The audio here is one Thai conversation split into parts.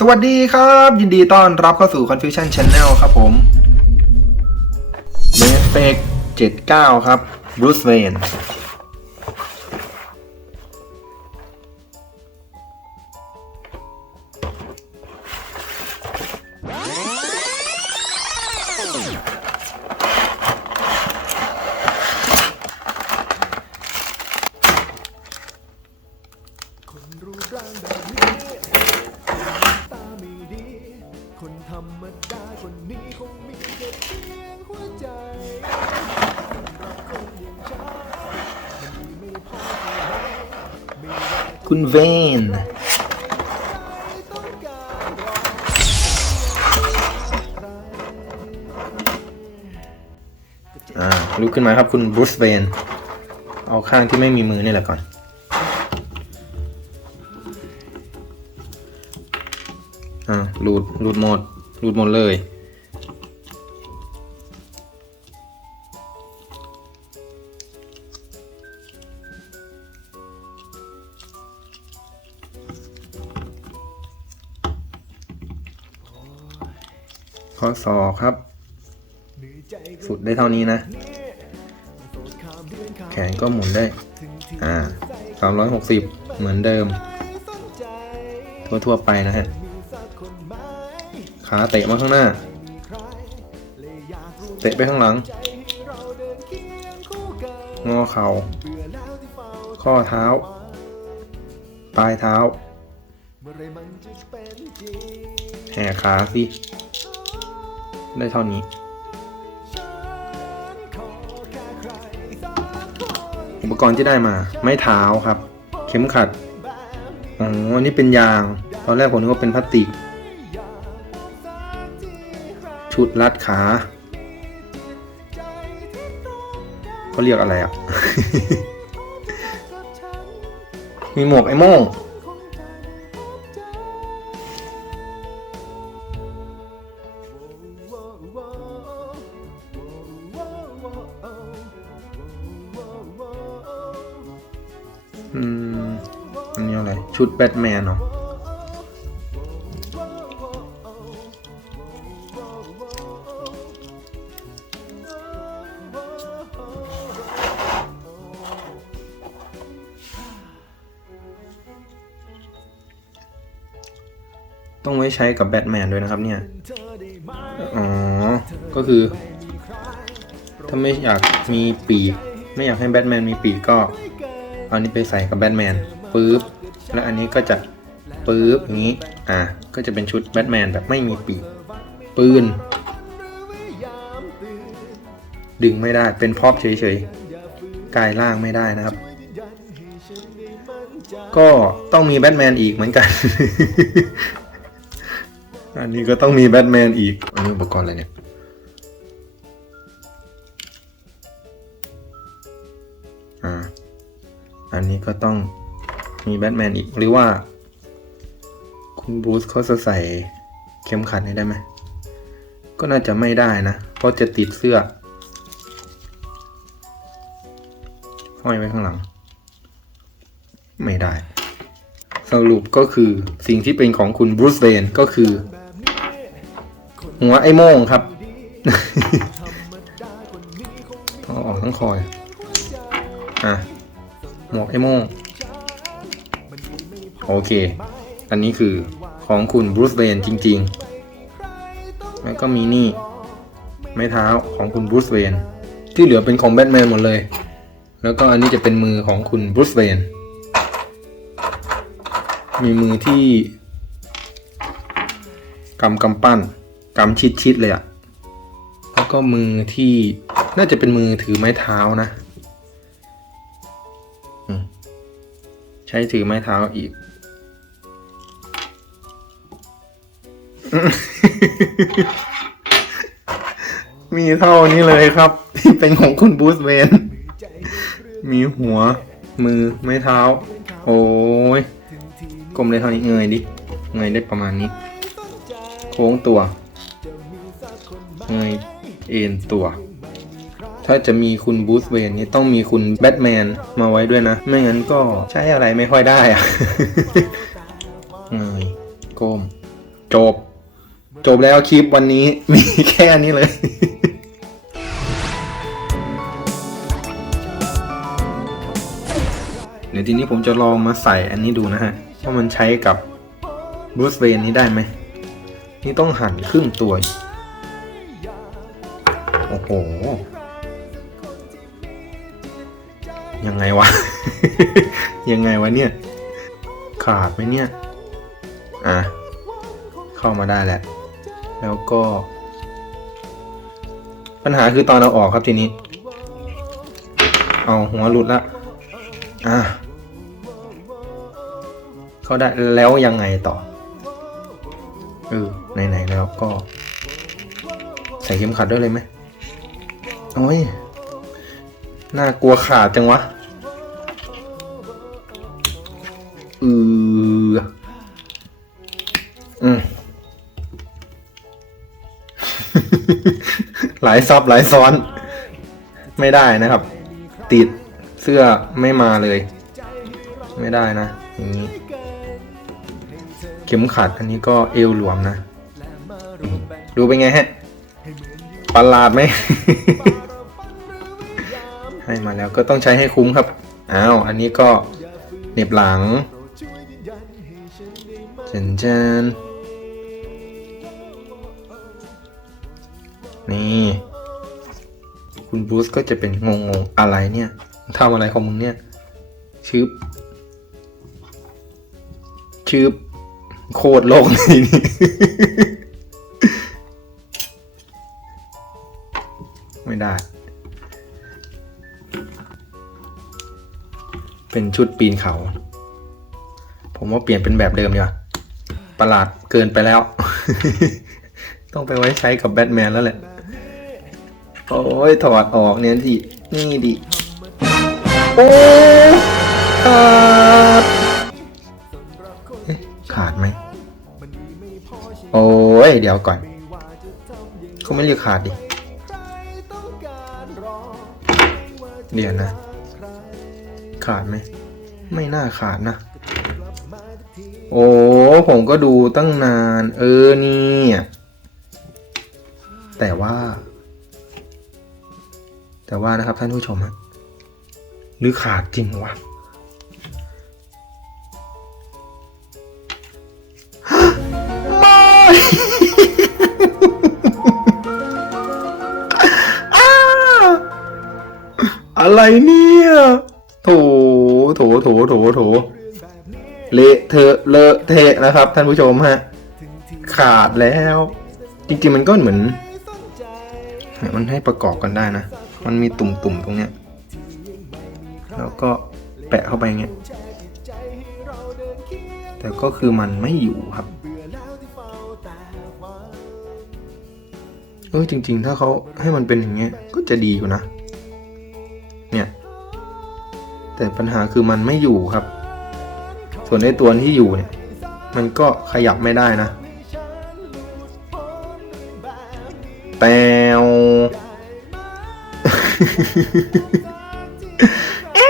สวัสดีครับ ยินดีต้อนรับเข้าสู่ Confusion Channel ครับผม m e f e c 79 ครับ Bruce Wayne คนรูปร่างแบบนี้ รรมดาคนนี้คงมีแค่เพียงหัวใจสำหรับคนอย่างฉันมันมีไม่พอเท่าไหร่ไม่ว่าคุณเวน ต้องการรอใครอ่า ลุกขึ้นมาครับคุณ Bruce Wayne เอาข้างที่ไม่มีมือนี่แหละก่อน อ่าหลุดหลุดหมด รูดหมดเลย ข้อสอครับ สุดได้เท่านี้นะ แขนก็หมุนได้ อ่า 360 เหมือนเดิม ทั่ว ๆ ไปนะฮะ ขาเตะมาข้างหน้า เตะไปข้างหลัง งอเข่า ข้อเท้า ปลายเท้า แห่ขาสิ ได้เท่านี้อุปกรณ์ที่ได้มา ไม้เท้าครับ เข็มขัด อ๋อ นี้เป็นยาง ตอนแรกผมนึกว่าเป็นพลาสติก ชุดรัดขาเขาเรียกอะไรอะ มีหมวกไอ้โม่งอืม อันนี้อะไร ชุดแบทแมนเนาะ ต้องไว้ใช้กับแบทแมนด้วยนะครับเนี่ย อ๋อ ก็คือ ถ้าไม่อยากมีปีก ไม่อยากให้แบทแมนมีปีกก็เอานนี้ไปใส่กับแบทแมนปึ๊บ แล้วอันนี้ก็จะปึ๊บอย่างนี้ อะ ก็จะเป็นชุดแบทแมนแบบไม่มีปีก ปืน ดึงไม่ได้ เป็นพ็อพเฉยๆ กายล่างไม่ได้นะครับ ก็ต้องมีแบทแมนอีกเหมือนกัน อันนี้ก็ต้องมีแบทแมนอีกอันนี้อุปกรณ์อะไรเนี่ยอ่าอันนี้ก็ต้องมีแบทแมนอีกหรือว่า คุณบรูซเขาจะใส่เข็มขัดให้ได้ไหมก็น่าจะไม่ได้นะ เพราะจะติดเสื้อห้อยไว้ข้างหลัง ไม่ได้ สรุปก็คือสิ่งที่เป็นของคุณบรูซเวนก็คือ หัวไอ้โม่งครับอออกทั้งคอย อะ หมวกไอ้โม่ง โอเค อันนี้คือของคุณบรูซเวนจริง ๆ แล้วก็มีนี่ ไม้เท้าของคุณบรูซเวนที่เหลือเป็นของแบทแมนหมดเลย แล้วก็อันนี้จะเป็นมือของคุณบรูซเวนมีมือที่กำกำปั้น กำชิดๆเลยอะแล้วก็มือที่น่าจะเป็นมือถือไม้เท้านะใช้ถือไม้เท้าอีก มีเท่านี้เลยครับ ที่เป็นของคุณบูสเวนมีหัว มือไม้เท้า โอ้ยกลมได้เท่านี้เงยดิ เงยได้ประมาณนี้ โค้งตัว เงยเอ็นตัว ถ้าจะมีคุณบูสเวนนี่ต้องมีคุณแบทแมนมาไว้ด้วยนะ ไม่งั้นก็ใช้อะไรไม่ค่อยได้อะเงยก้มจบ จบแล้วคลิปวันนี้มีแค่นี้เลยเดี๋ยวทีนี้ผมจะลองมาใส่อันนี้ดูนะฮะว่ามันใช้กับบรูซเวนนี้ได้ไหม นี่ต้องหั่นครึ่งตัว โอ้โห ยังไงวะ ยังไงวะเนี่ย ขาดไหมเนี่ย อะ เข้ามาได้แหล้วแล้วก็ ปัญหาคือตอนเราออกครับทีนี้ เอาหัวหลุดละ อะ เข้าได้แล้วยังไงต่อ เออไหนๆแล้วก็ใส่เข็มขัดด้วยเลยไหม โอ้ย น่ากลัวขาดจังวะ อือ อืม หลายซับหลายซ้อน ไม่ได้นะครับ ติดเสื้อไม่มาเลย ไม่ได้นะอย่างนี้ เข็มขัดอันนี้ก็เอวหลวมนะ ดูเป็นไงฮะประหลาดไหม ให้มาแล้วก็ต้องใช้ให้คุ้มครับ อ้าว อันนี้ก็เหน็บหลังเจนเจนนี่ คุณบรูซก็จะเป็นงงๆอะไรเนี่ยทำอะไรของมึงเนี่ย ชืบชืบโคตรโลกเลยนี่ไม่ได้ เป็นชุดปีนเขา ผมว่าเปลี่ยนเป็นแบบเดิมดีกว่าประหลาดเกินไปแล้ว ต้องไปไว้ใช้กับแบทแมนแล้วแหละ โอ้ยถอดออกเนี่ยสินี่ดิ โอ้ขาดขาดไหม โอ้ย เดี๋ยวก่อนเขาไม่เรียกขาดดิ เดี๋ยวนะ ขาดไหม ไม่น่าขาดนะ โอ้ผมก็ดูตั้งนาน เออนี่ยแต่ว่า แต่ว่านะครับท่านผู้ชมฮะหรือขาดจริงวะไม่อ้าอะไรเนี่ย โถโถโถโถโถเละเทอะเลอะเทะนะครับ ท่านผู้ชมฮะ ขาดแล้ว จริงๆมันก็เหมือน มันให้ประกอบกันได้นะ มันมีตุ่มๆตรงเนี้ย แล้วก็แปะเข้าไปอย่างเงี้ย แต่ก็คือมันไม่อยู่ครับ เออจริง ๆ ถ้าเขาให้มันเป็นอย่างเงี้ย ก็จะดีอยู่นะ เนี่ย แต่ปัญหาคือมันไม่อยู่ครับ ส่วนในตัวที่อยู่เนี่ย มันก็ขยับไม่ได้นะ แปวเอ๊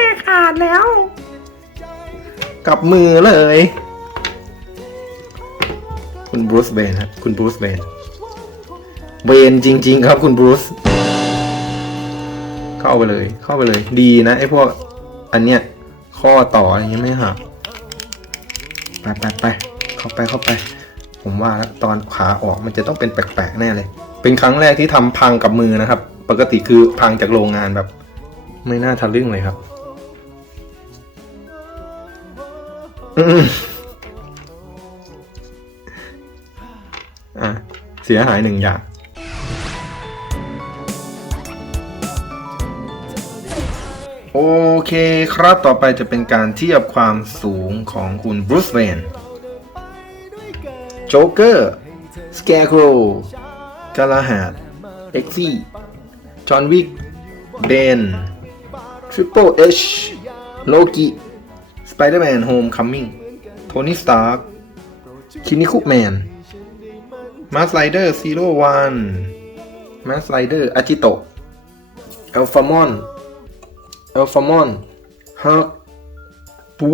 ะขาดแล้ว กับมือเลย คุณบรูซเวนครับ คุณบรูซเวนเวนจริง ๆ ครับคุณบรูซ เข้าไปเลย เข้าไปเลย ดีนะไอ้พวกอันเนี้ยข้อต่ออะไรเงี้ยไม่หักไปไปไปเข้าไปเข้าไป ผมว่าแล้วตอนขาออกมันจะต้องเป็นแปลกๆแน่เลย เป็นครั้งแรกที่ทำพังกับมือนะครับ ปกติคือพังจากโรงงานแบบ ไม่น่าทะลึ่งเลยครับอะเสียหายหนึ่งอย่าง โอเคครับต่อไปจะเป็นการเทียบความสูงของคุณบรูซเวนโจ๊กเกอร์สแกร์โครกาลาฮาดเอ็กซี่จอห์นวิกเบนทริปเปิลเอชโลกิสไปเดอร์แมนโฮมคัมมิ่งโทนี่สตาร์กคินิคุแมนมาสไลเดอร์ซีโร่วันมาสไลเดอร์อาจิโตเอลฟามอน เอลฟามอนฮักปู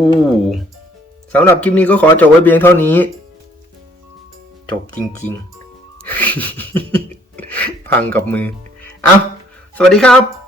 สำหรับคลิปนี้ก็ขอจบไว้เพียงเท่านี้ จบจริง ๆ พังกับมือ เอาสวัสดีครับ